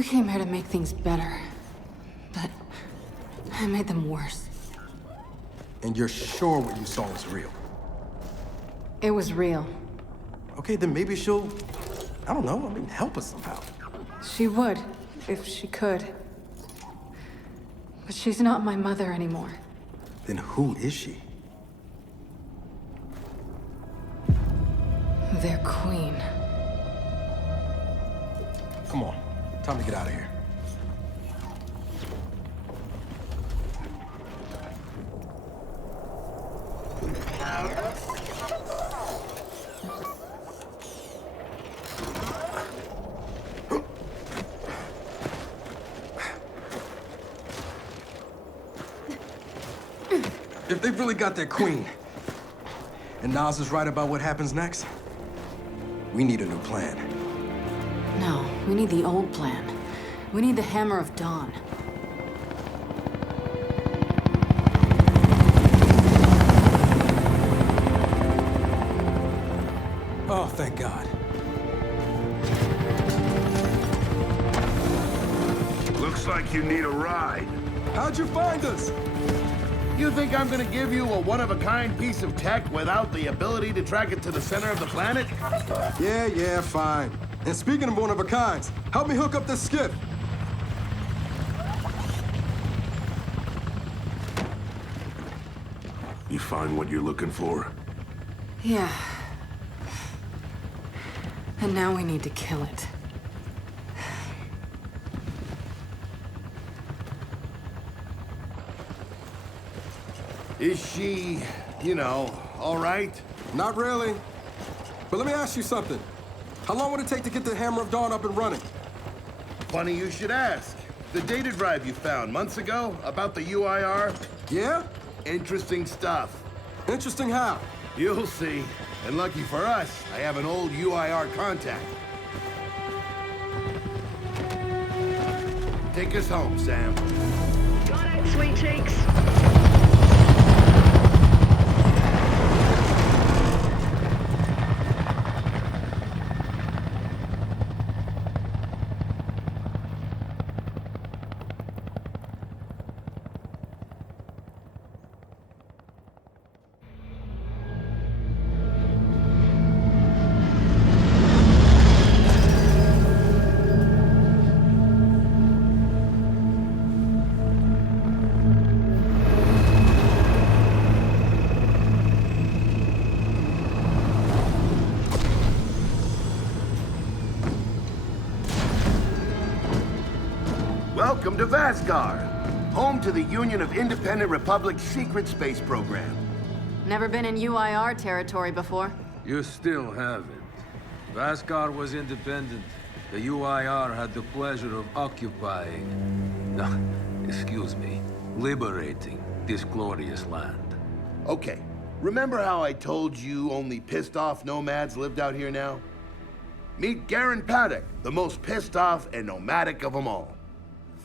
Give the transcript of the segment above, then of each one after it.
We came here to make things better. But I made them worse. And you're sure what you saw was real? It was real. Okay, then maybe she'll, I don't know, help us somehow. She would, if she could. But she's not my mother anymore. Then who is she? Their queen. Come on, time to get out of here. If they've really got their queen, and Nas is right about what happens next, we need a new plan. No, we need the old plan. We need the Hammer of Dawn. Oh, thank God. Looks like you need a ride. How'd you find us? You think I'm gonna give you a one-of-a-kind piece of tech without the ability to track it to the center of the planet? Yeah, fine. And speaking of one-of-a-kinds, help me hook up this skiff. You find what you're looking for? Yeah. And now we need to kill it. Is she, all right? Not really. But let me ask you something. How long would it take to get the Hammer of Dawn up and running? Funny you should ask. The data drive you found months ago about the UIR? Yeah? Interesting stuff. Interesting how? You'll see. And lucky for us, I have an old UIR contact. Take us home, Sam. Got it, sweet cheeks. Welcome to Vasgar, home to the Union of Independent Republic's secret space program. Never been in UIR territory before? You still haven't. Vasgar was independent. The UIR had the pleasure of occupying... No, excuse me. Liberating this glorious land. Okay, remember how I told you only pissed-off nomads lived out here now? Meet Garen Paddock, the most pissed-off and nomadic of them all.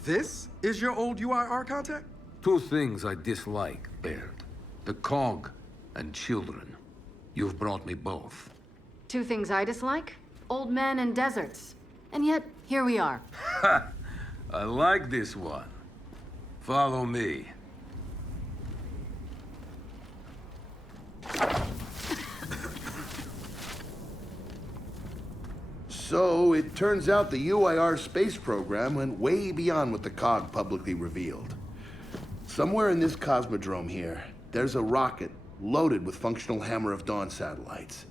This is your old UIR contact? Two things I dislike, Baird. The Cog and children. You've brought me both. Two things I dislike? Old men and deserts. And yet, here we are. Ha! I like this one. Follow me. So, it turns out the UIR space program went way beyond what the COG publicly revealed. Somewhere in this cosmodrome here, there's a rocket loaded with functional Hammer of Dawn satellites.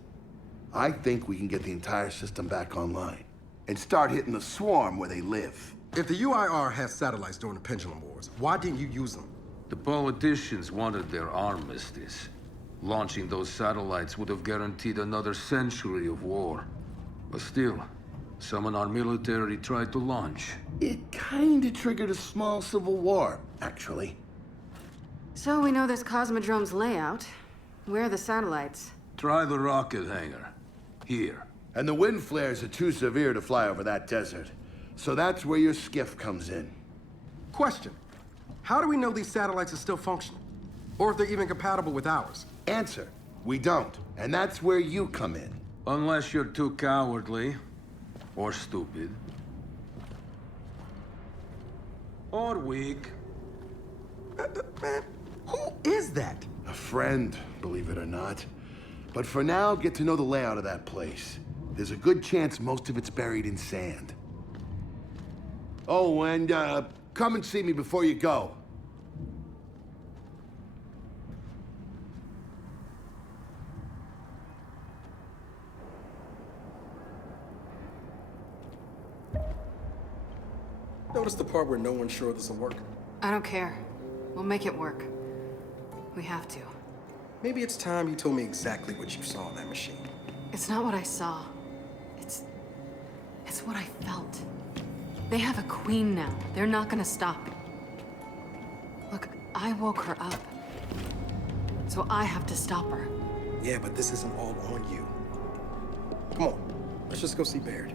I think we can get the entire system back online and start hitting the swarm where they live. If the UIR has satellites during the Pendulum Wars, why didn't you use them? The politicians wanted their armistice. Launching those satellites would have guaranteed another century of war. But still, some in our military tried to launch. It kinda triggered a small civil war, actually. So we know this Cosmodrome's layout. Where are the satellites? Try the rocket hangar. Here. And the wind flares are too severe to fly over that desert. So that's where your skiff comes in. Question. How do we know these satellites are still functional? Or if they're even compatible with ours? Answer, we don't. And that's where you come in. Unless you're too cowardly. Or stupid. Or weak. Man, who is that? A friend, believe it or not. But for now, get to know the layout of that place. There's a good chance most of it's buried in sand. Oh, and come and see me before you go. Notice the part where no one's sure this will work? I don't care. We'll make it work. We have to. Maybe it's time you told me exactly what you saw in that machine. It's not what I saw. It's what I felt. They have a queen now. They're not gonna stop. Look, I woke her up. So I have to stop her. Yeah, but this isn't all on you. Come on, let's just go see Baird.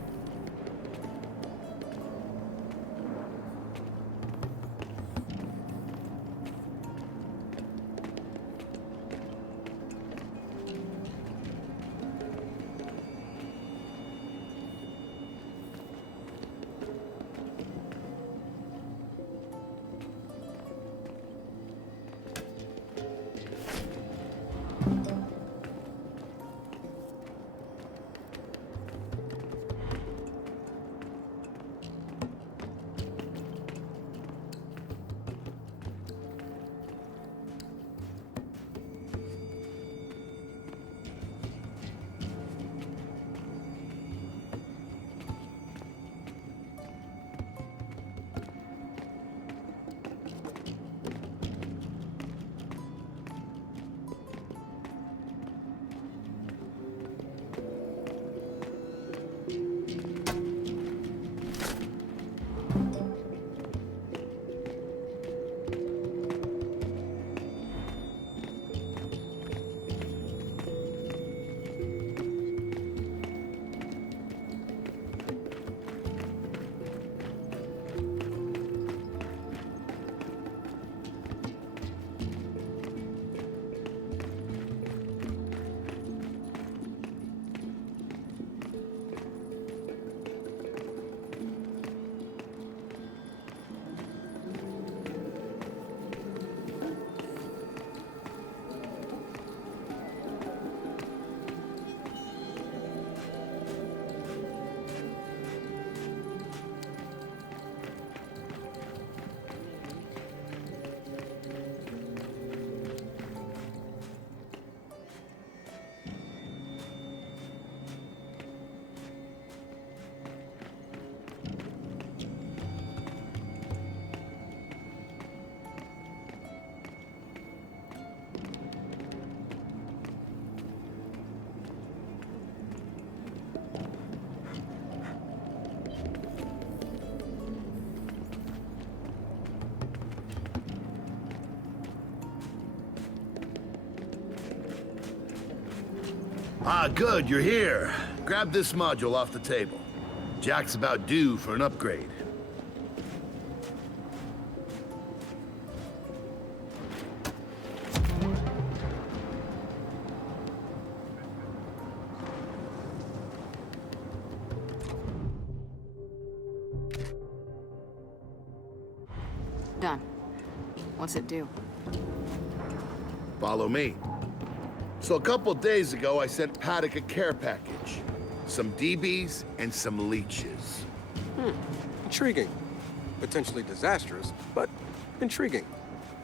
Ah, good, you're here. Grab this module off the table. Jack's about due for an upgrade. Done. What's it do? Follow me. So a couple days ago, I sent Paddock a care package. Some DBs and some leeches. Intriguing. Potentially disastrous, but intriguing.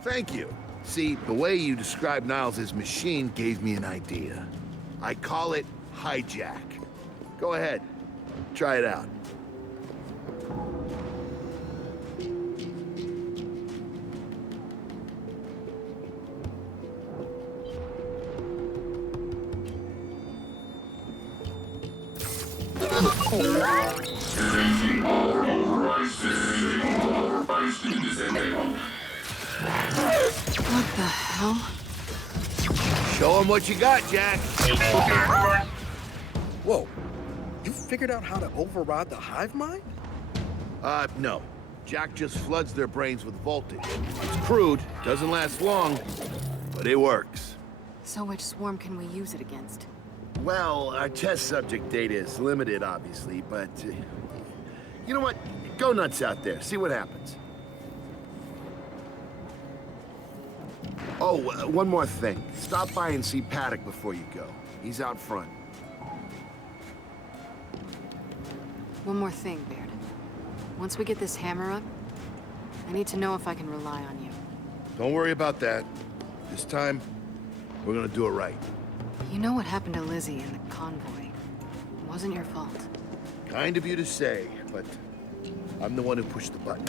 Thank you. See, the way you described Niles' machine gave me an idea. I call it Hijack. Go ahead. Try it out. What the hell? Show him what you got, Jack. Whoa. You figured out how to override the hive mind? No. Jack just floods their brains with voltage. It's crude, doesn't last long, but it works. So which swarm can we use it against? Well, our test subject data is limited, obviously, but... you know what? Go nuts out there. See what happens. Oh, one more thing. Stop by and see Paddock before you go. He's out front. One more thing, Baird. Once we get this hammer up, I need to know if I can rely on you. Don't worry about that. This time, we're gonna do it right. You know what happened to Lizzie in the convoy. It wasn't your fault. Kind of you to say, but I'm the one who pushed the button.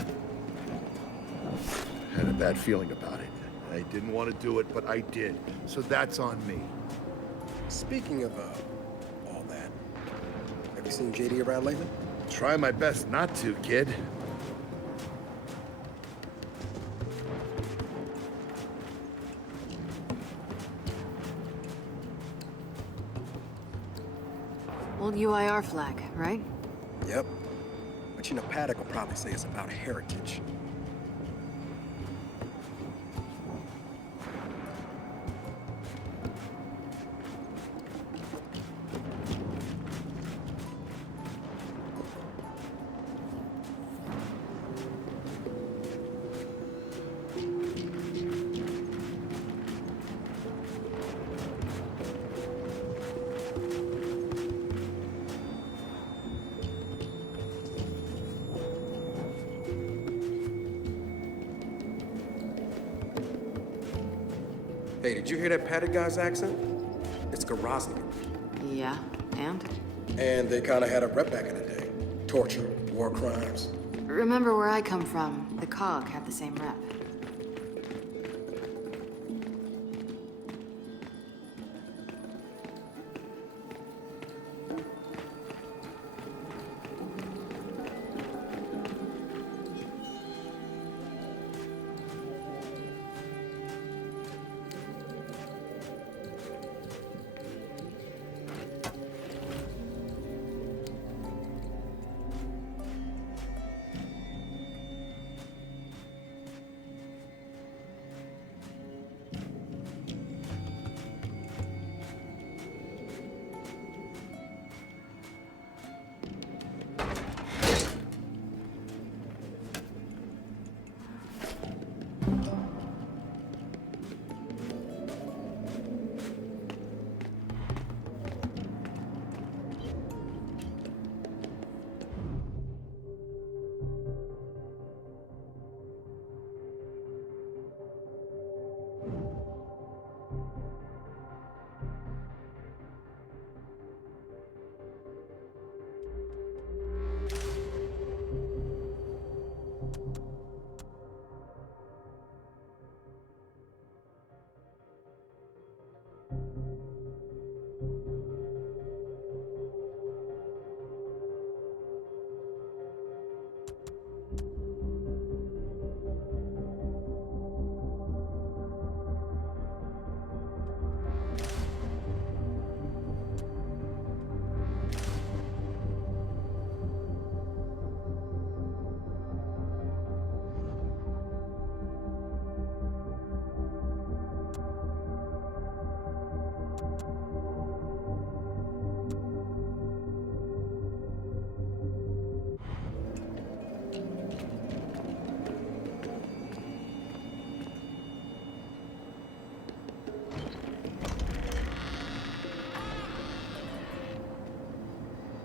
Had a bad feeling about it. I didn't want to do it, but I did. So that's on me. Speaking of, all that, have you seen JD around lately? Try my best not to, kid. Old UIR flag, right? Yep. But you know, Paddock will probably say it's about heritage. Hey, did you hear that Paddock guy's accent? It's Grozny. Yeah, and? And they kind of had a rep back in the day. Torture, war crimes. Remember where I come from, the COG had the same rep.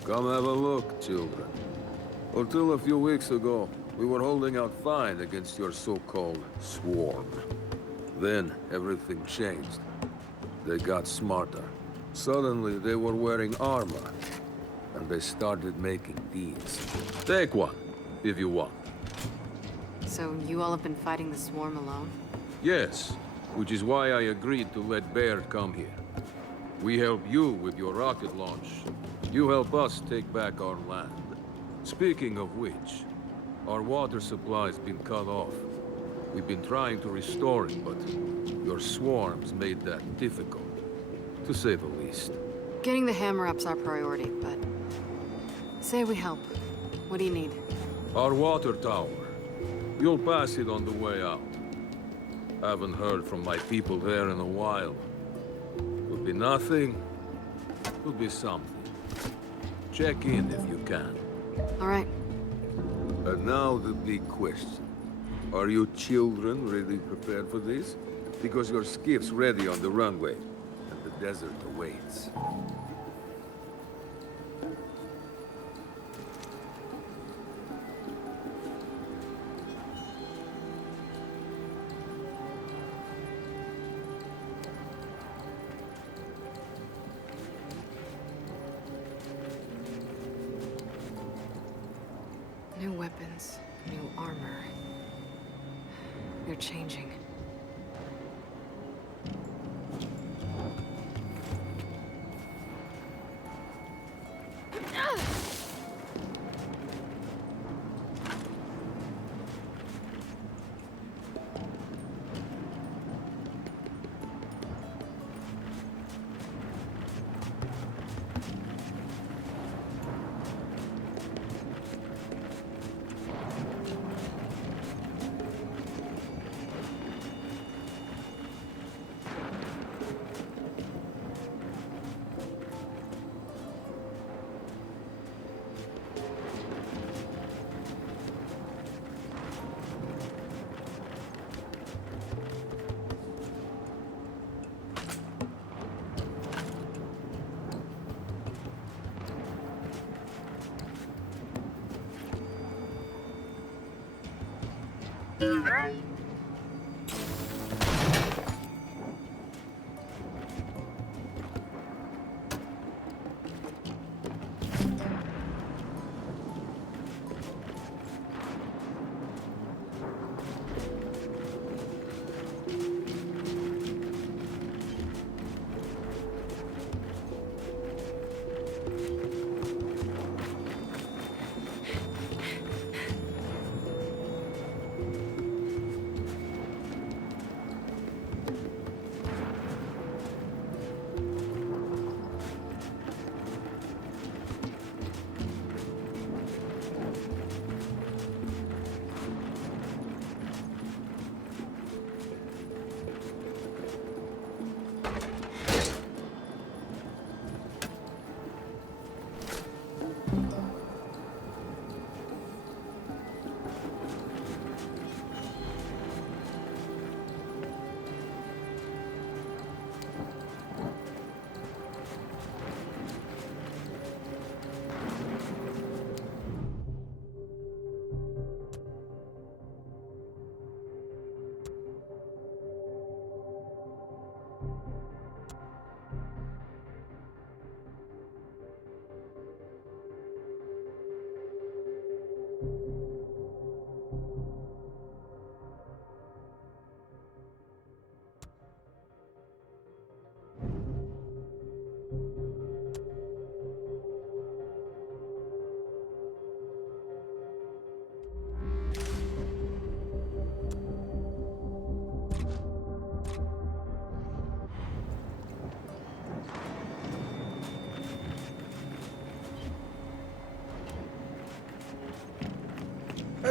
Come have a look, children. Until a few weeks ago, we were holding out fine against your so-called swarm. Then, everything changed. They got smarter. Suddenly, they were wearing armor. And they started making these. Take one, if you want. So you all have been fighting the swarm alone? Yes, which is why I agreed to let Baird come here. We help you with your rocket launch. You help us take back our land. Speaking of which, our water supply's been cut off. We've been trying to restore it, but your swarms made that difficult, to say the least. Getting the hammer up's our priority, but... Say we help. What do you need? Our water tower. You'll pass it on the way out. Haven't heard from my people there in a while. Could be nothing, could be something. Check in if you can. All right. And now the big question. Are you children really prepared for this? Because your skiff's ready on the runway, and the desert awaits. New weapons, new armor. They're changing.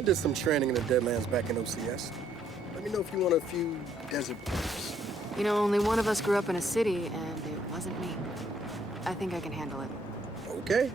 I did some training in the Deadlands back in OCS. Let me know if you want a few desert tips. You know, only one of us grew up in a city, and it wasn't me. I think I can handle it. Okay.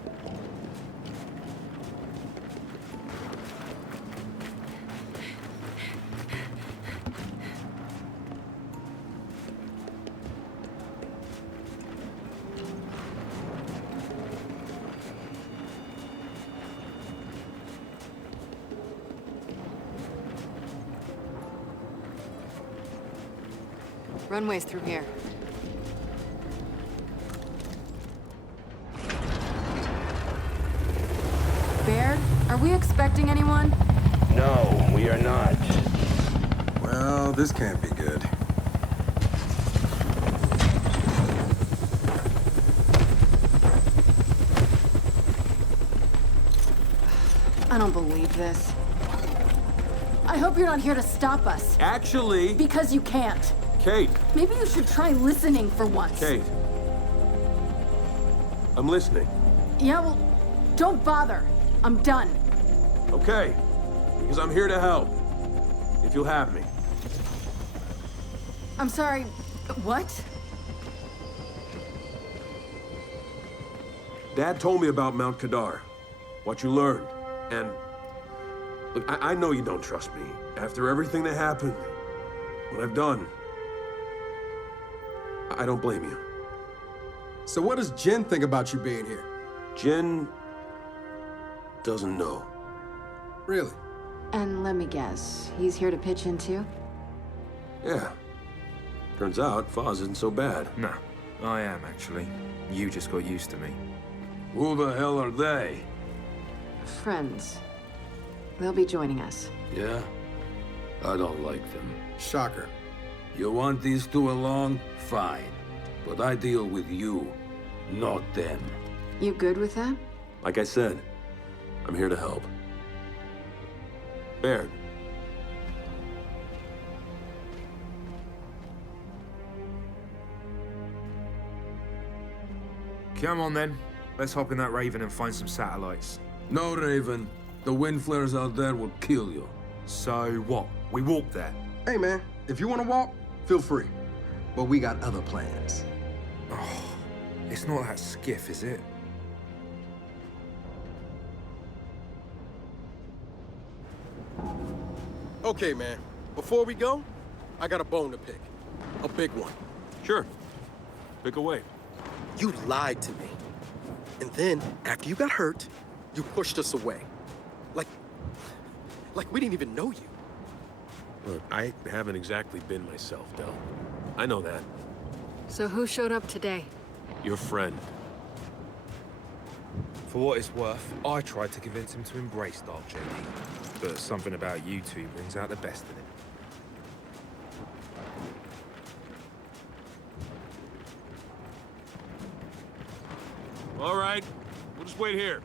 Runway's through here. Baird, are we expecting anyone? No, we are not. Well, this can't be good. I don't believe this. I hope you're not here to stop us. Actually, Because you can't. Kate, Maybe you should try listening for once. Kate. I'm listening. Yeah, well, don't bother. I'm done. Okay. Because I'm here to help. If you'll have me. I'm sorry, what? Dad told me about Mount Kadar. What you learned. And... Look, I know you don't trust me. After everything that happened. What I've done. I don't blame you. So what does Jen think about you being here? Jen doesn't know. Really? And let me guess, he's here to pitch in too? Yeah. Turns out Foz isn't so bad. No, I am actually. You just got used to me. Who the hell are they? Friends. They'll be joining us. Yeah? I don't like them. Shocker. You want these two along? Fine. But I deal with you, not them. You good with that? Like I said, I'm here to help. Baird. Come on then. Let's hop in that Raven and find some satellites. No, Raven. The wind flares out there will kill you. So what? We walk there. Hey, man, if you want to walk, feel free. But we got other plans. It's not that skiff, is it? Okay, man. Before we go, I got a bone to pick. A big one. Sure. Pick away. You lied to me. And then, after you got hurt, you pushed us away. Like we didn't even know you. Look, I haven't exactly been myself, Del. I know that. So who showed up today? Your friend. For what it's worth, I tried to convince him to embrace Dark JD. But something about you two brings out the best in him. All right. We'll just wait here.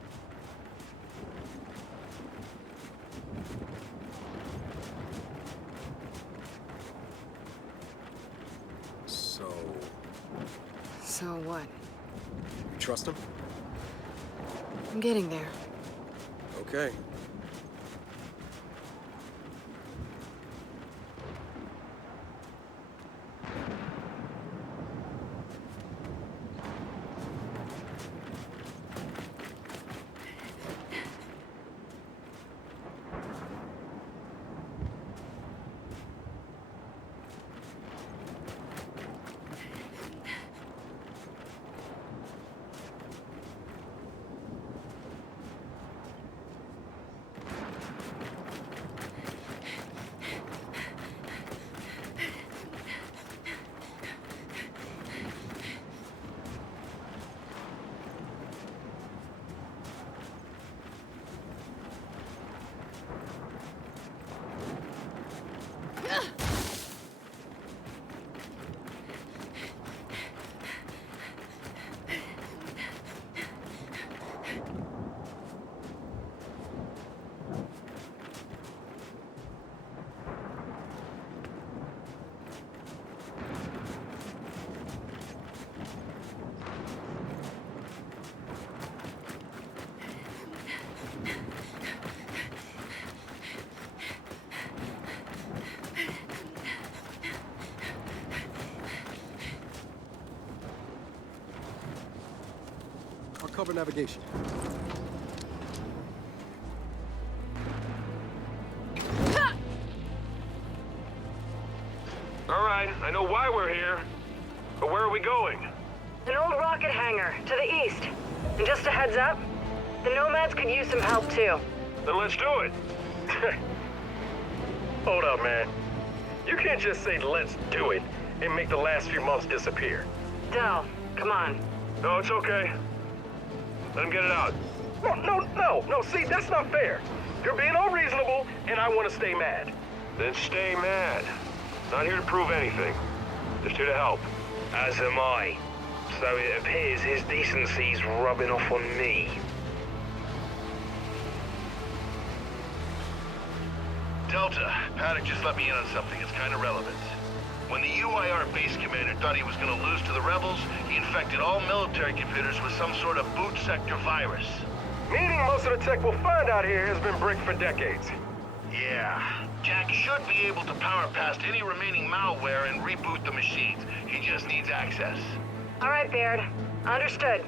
So what? You trust him? I'm getting there. Okay. I'll cover navigation. All right, I know why we're here, but where are we going? An old rocket hangar to the east. And just a heads up, the Nomads could use some help too. Then let's do it. Hold up, man. You can't just say let's do it and make the last few months disappear. Del, come on. No, it's okay. Let him get it out. No, see, that's not fair. You're being unreasonable, and I want to stay mad. Then stay mad. Not here to prove anything. Just here to help. As am I. So it appears his decency's rubbing off on me. Delta, Paddock just let me in on something. It's kind of relevant. When the UIR base commander thought he was going to lose to the rebels, he infected all military computers with some sort of boot sector virus. Meaning most of the tech we'll find out here has been bricked for decades. Yeah. Jack should be able to power past any remaining malware and reboot the machines. He just needs access. All right, Baird. Understood.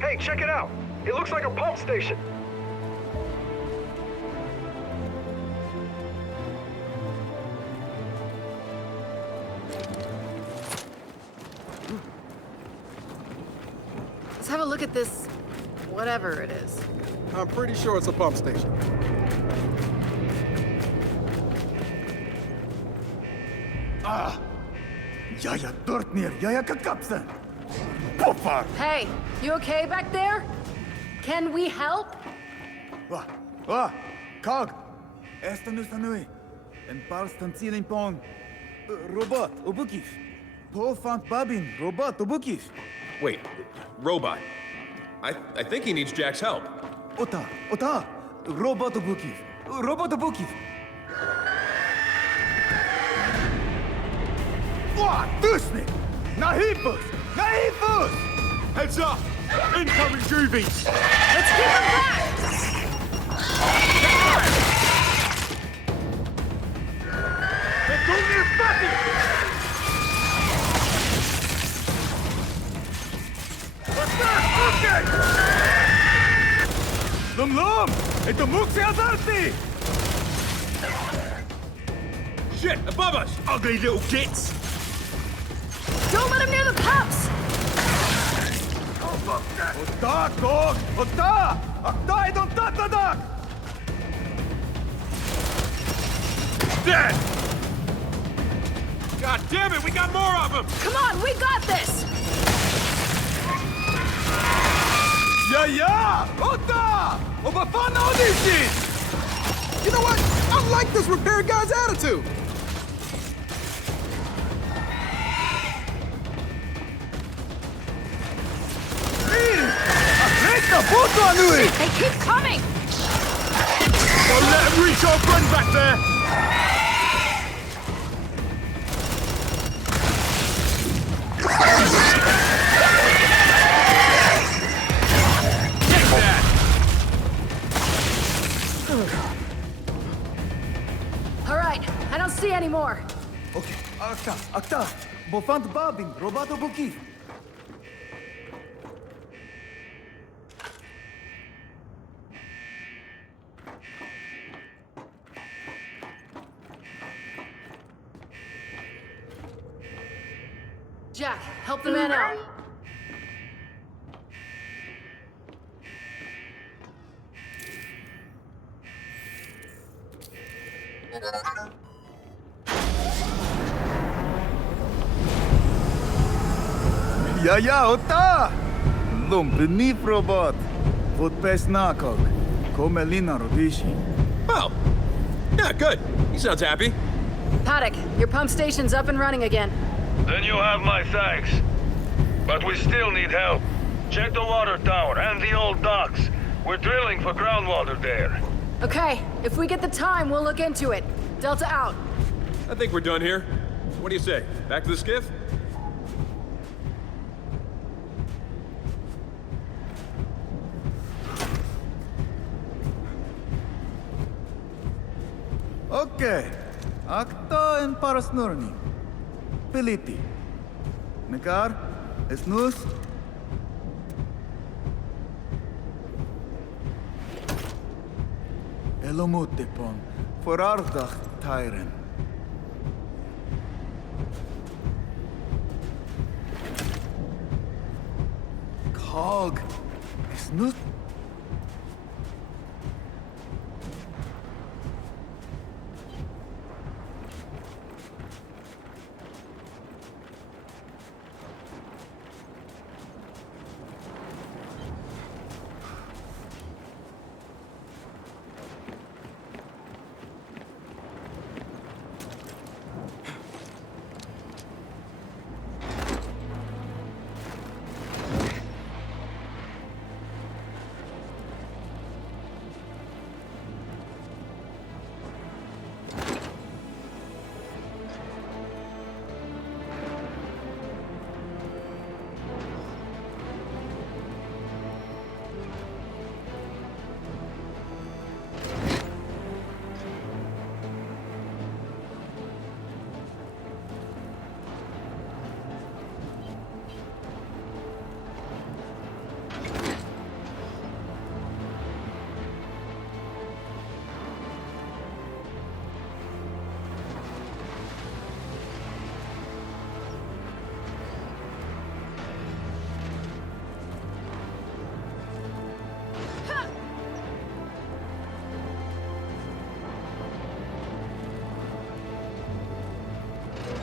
Hey, check it out. It looks like a pump station. Let's have a look at this, whatever it is. I'm pretty sure it's a pump station. Jaja Dortnir, Jaja Kakapsen. Pofar! Hey, you okay back there? Can we help? Kog! Esta nu sanui. En palstan cilin pon. Robot, obukif. Pofant babin, robot, obukif. Wait, robot. I think he needs Jack's help. Ota, robot obukif. Robot obukif. Dusnik! Nahipus! Heads up! Incoming juvies! Let's keep them back! They're going near Fatty! What's that? Okay! Lum! Это Muxi Azarti! Shit, above us! Ugly little gits! Don't let him near the pumps! Ota, Kog! Ota! Akta idon tatadak! Dead! God damn it, we got more of them! Come on, we got this! Ja! Ota! Obafana Odishin! You know what? I like this repair guy's attitude. They keep coming! Don't let him reach our friend back there! Take that! All right, I don't see any more. Okay, Akta! Bofant Babin, Robato Bukif. Jack, help the man out. Ja, Ota! Lumpenif robot. Podpes nakog. Komelina Rodishi. Oh. Yeah, good. He sounds happy. Paddock, your pump station's up and running again. Then you have my thanks. But we still need help. Check the water tower and the old docks. We're drilling for groundwater there. Okay, if we get the time, we'll look into it. Delta out. I think we're done here. What do you say? Back to the skiff? Okay. Akta en parasnurni. Piliti. Mekar, esnus. Elomutipon. Forardach Tyren. Kog. Esnus.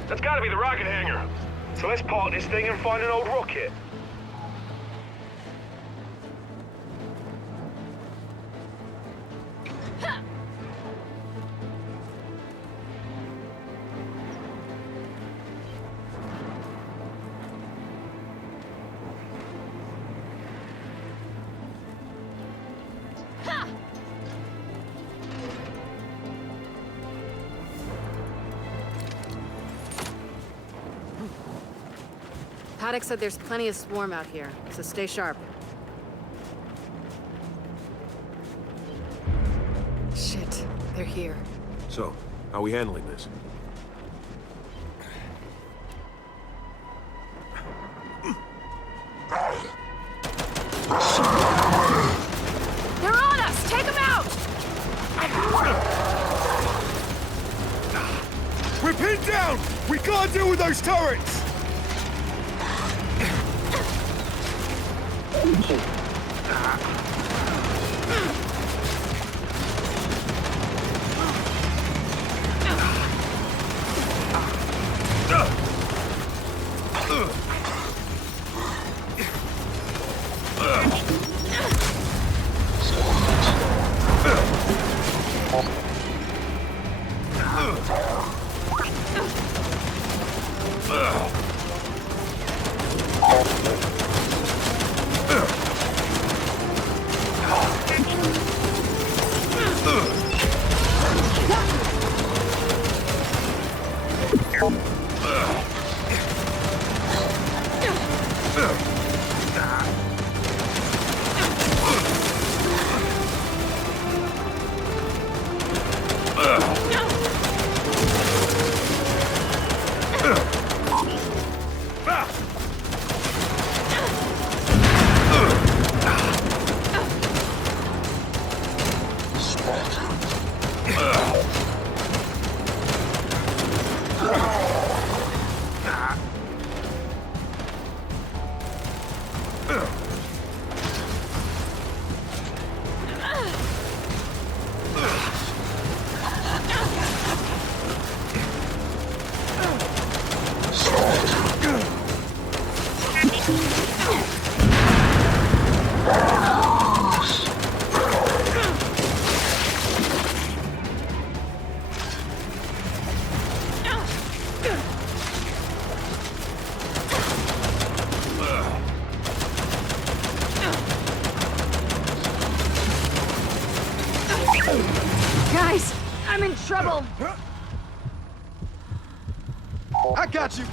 That's gotta be the rocket hangar. So let's park this thing and find an old rocket. Paddock said there's plenty of swarm out here, so stay sharp. Shit, they're here. So, how are we handling this? They're on us! Take them out! We're pinned down! We can't deal with those turrets! Guys, I'm in trouble! I got you!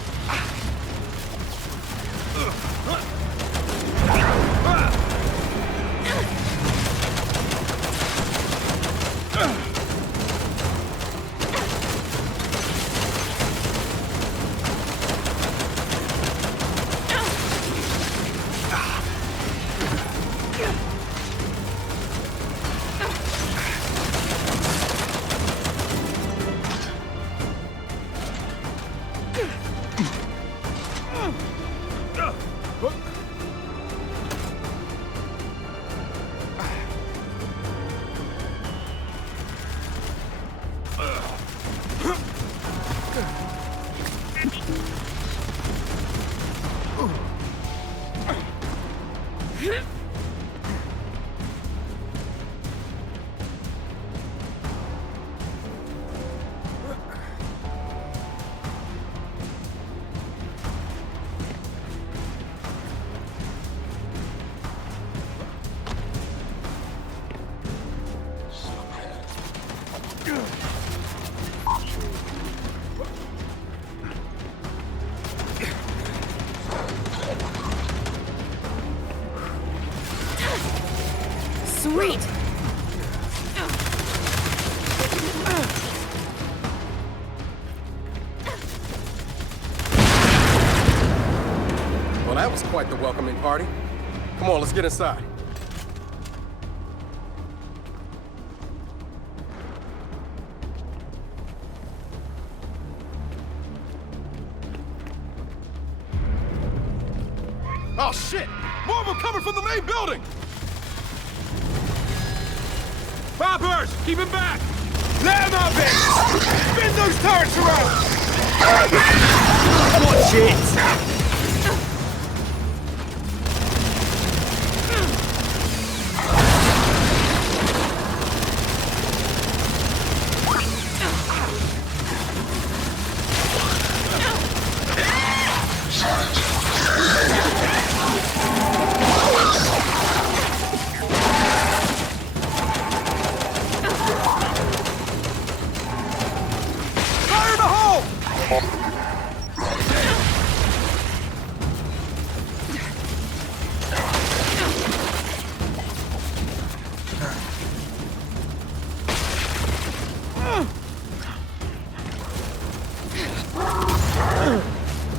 Sweet! Well, that was quite the welcoming party. Come on, let's get inside. Oh, shit! More of them coming from the main building! Poppers! Keep him back! Let him up, Ben! Spin those turrets around! Watch it!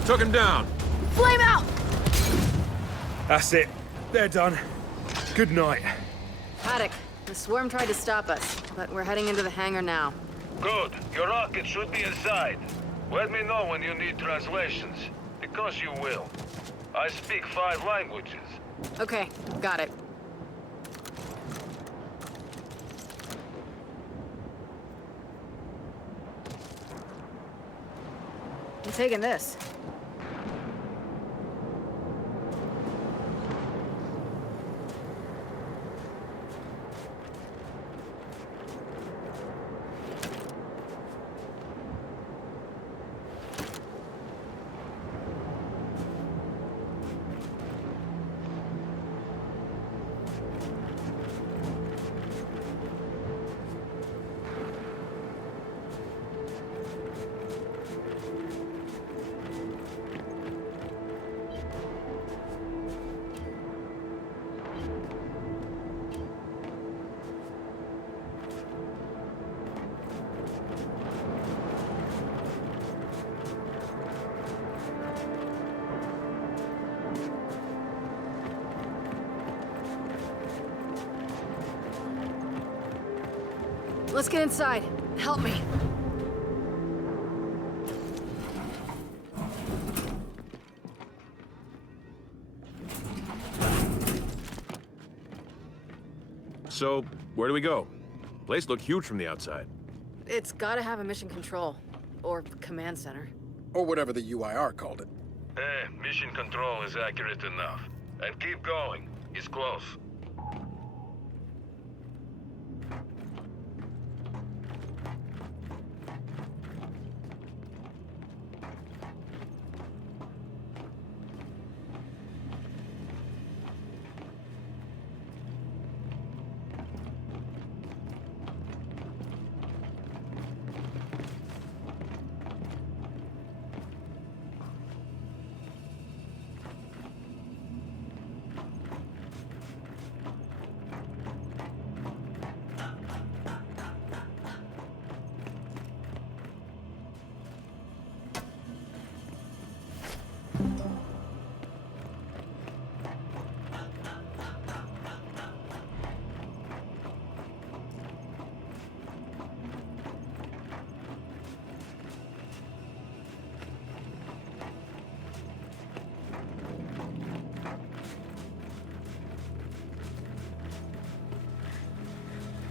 Took him down. Flame out! That's it. They're done. Good night. Paddock, the swarm tried to stop us, but we're heading into the hangar now. Good. Your rocket should be inside. Let me know when you need translations, because you will. I speak 5 languages. Okay, got it. I'm taking this. Let's get inside. Help me. So, where do we go? Place looked huge from the outside. It's gotta have a mission control. Or command center. Or whatever the UIR called it. Mission control is accurate enough. And keep going. It's close.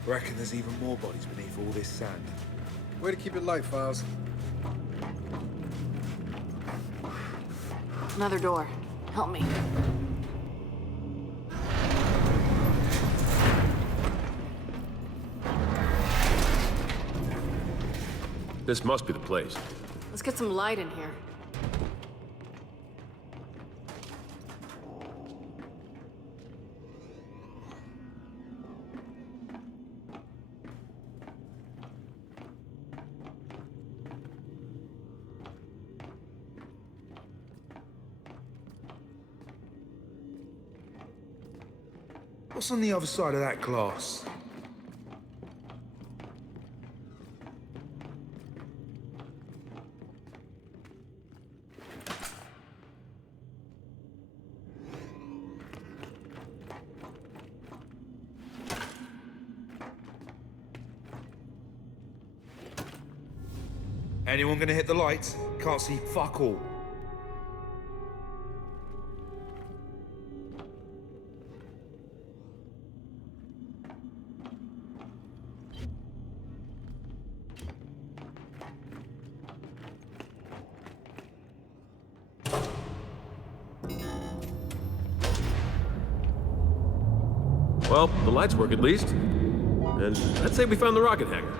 Reckon there's even more bodies beneath all this sand. Way to keep it light, Files. Another door. Help me. This must be the place. Let's get some light in here. What's on the other side of that glass? Anyone gonna hit the lights? Can't see fuck all. Well, the lights work at least. And I'd say we found the rocket hangar.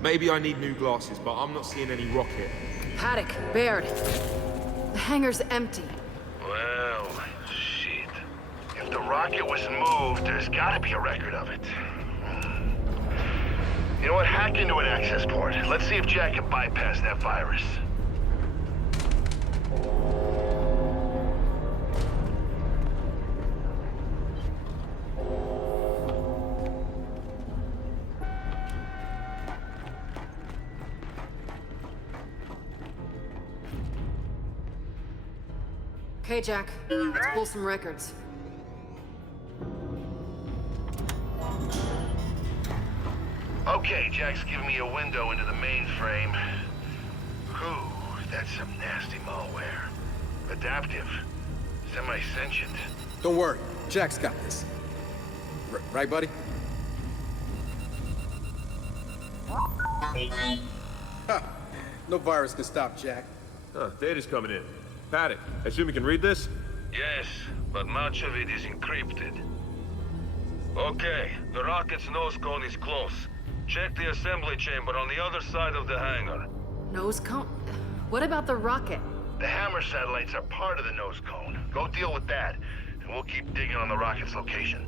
Maybe I need new glasses, but I'm not seeing any rocket. Paddock, Baird. The hangar's empty. Well, shit. If the rocket was moved, there's gotta be a record of it. You know what? Hack into an access port. Let's see if Jack can bypass that virus. Okay, Jack. Let's pull some records. Okay, Jack's giving me a window into the mainframe. Whew, that's some nasty malware. Adaptive. Semi-sentient. Don't worry, Jack's got this. Right, buddy? Ha! No virus can stop Jack. Huh, data's coming in. Paddock, I assume you can read this? Yes, but much of it is encrypted. Okay, the rocket's nose cone is close. Check the assembly chamber on the other side of the hangar. Nose cone? What about the rocket? The Hammer satellites are part of the nose cone. Go deal with that, and we'll keep digging on the rocket's location.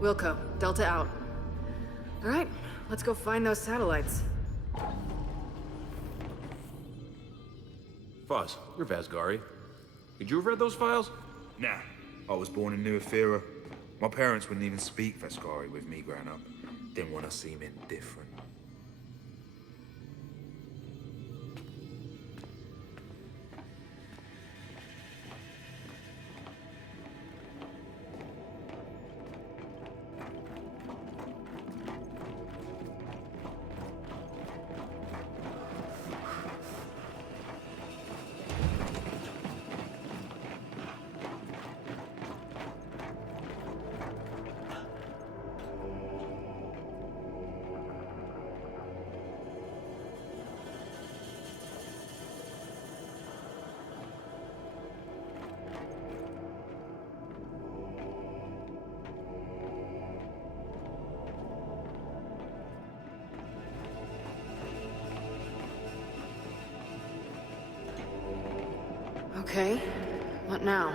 Wilco, Delta out. All right, let's go find those satellites. Foz, you're Vasgari. Could you have read those files? Nah, I was born in New Ephyra. My parents wouldn't even speak Vascari with me growing up. Didn't want to seem indifferent. Okay, what now?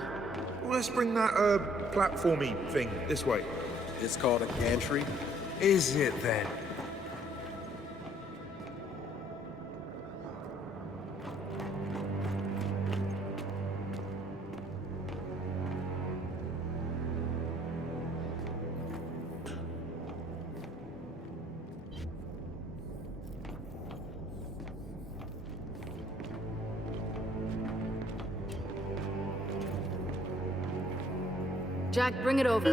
Well, let's bring that, platformy thing this way. It's called a gantry. Is it then? Jack, bring it over.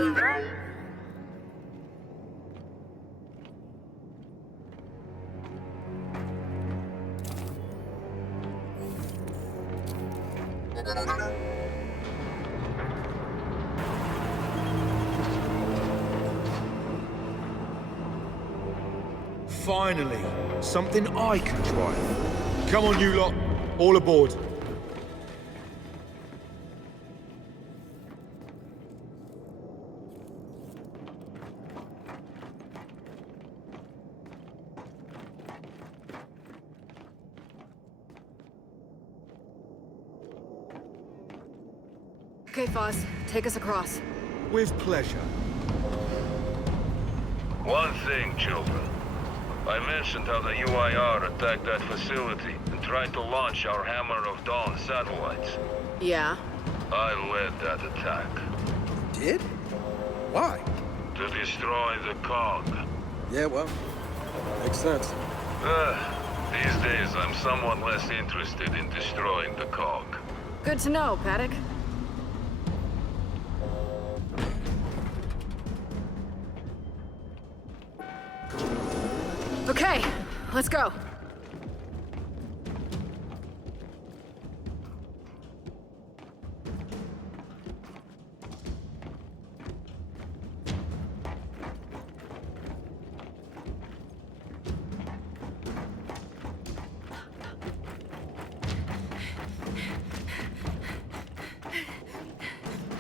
Finally, something I can try. Come on, you lot. All aboard. Okay, Foz, take us across. With pleasure. One thing, children. I mentioned how the UIR attacked that facility and tried to launch our Hammer of Dawn satellites. Yeah? I led that attack. Did? Why? To destroy the cog. Yeah, well, makes sense. These days, I'm somewhat less interested in destroying the cog. Good to know, Paddock. Okay, let's go.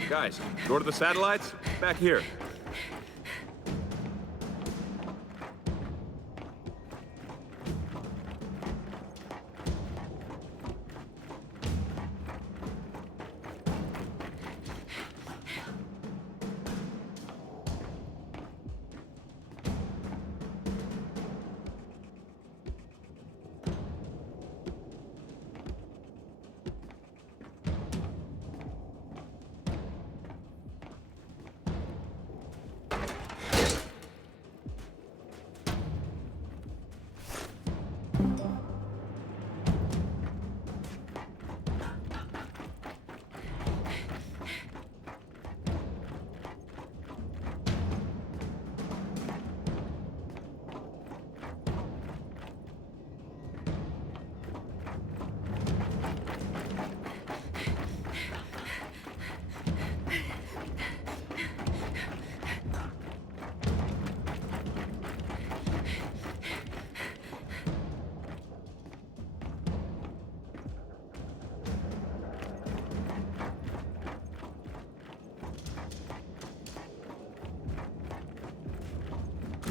Guys, door to the satellites? Back here.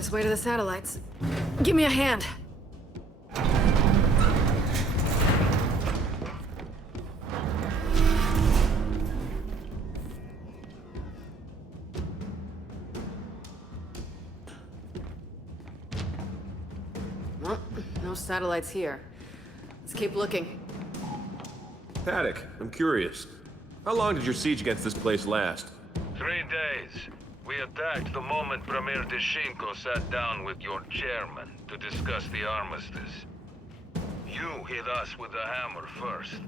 this way to the satellites. Give me a hand. Well, no satellites here. Let's keep looking. Paddock, I'm curious. How long did your siege against this place last? 3 days. We attacked the moment Premier Deshinko sat down with your chairman to discuss the armistice. You hit us with the hammer first.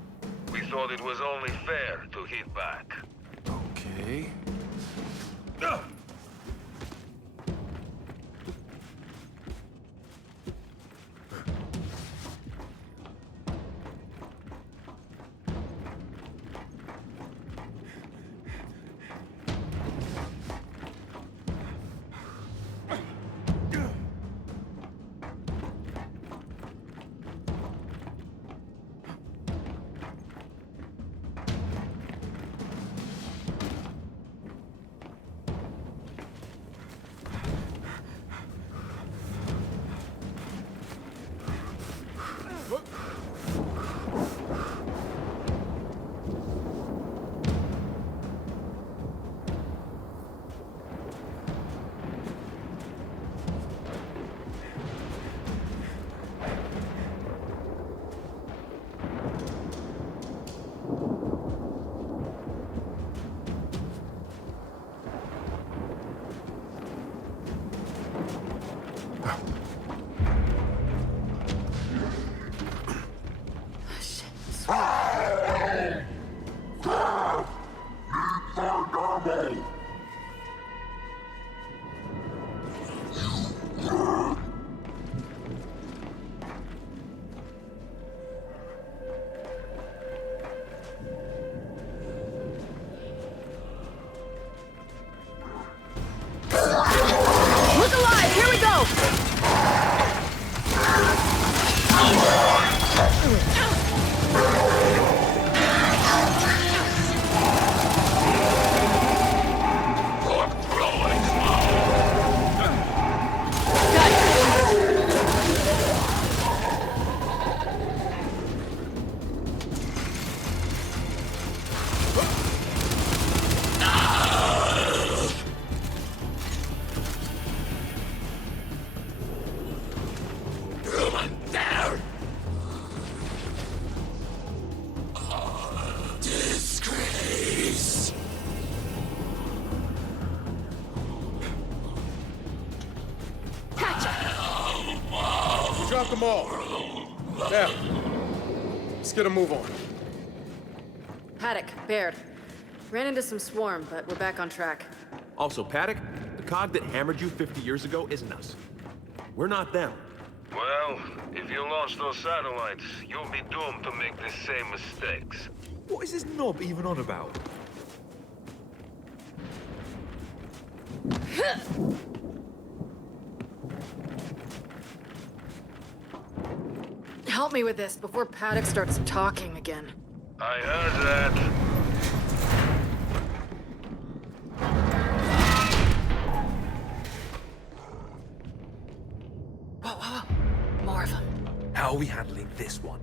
We thought it was only fair to hit back. Okay. Look alive! Here we go! Drop them all. Now, let's get a move on. Paddock, Baird. Ran into some swarm, but we're back on track. Also, Paddock, the cog that hammered you 50 years ago isn't us. We're not them. Well, if you launch those satellites, you'll be doomed to make the same mistakes. What is this knob even on about? Help me with this before Paddock starts talking again. I heard that. Whoa. More of them. How are we handling this one?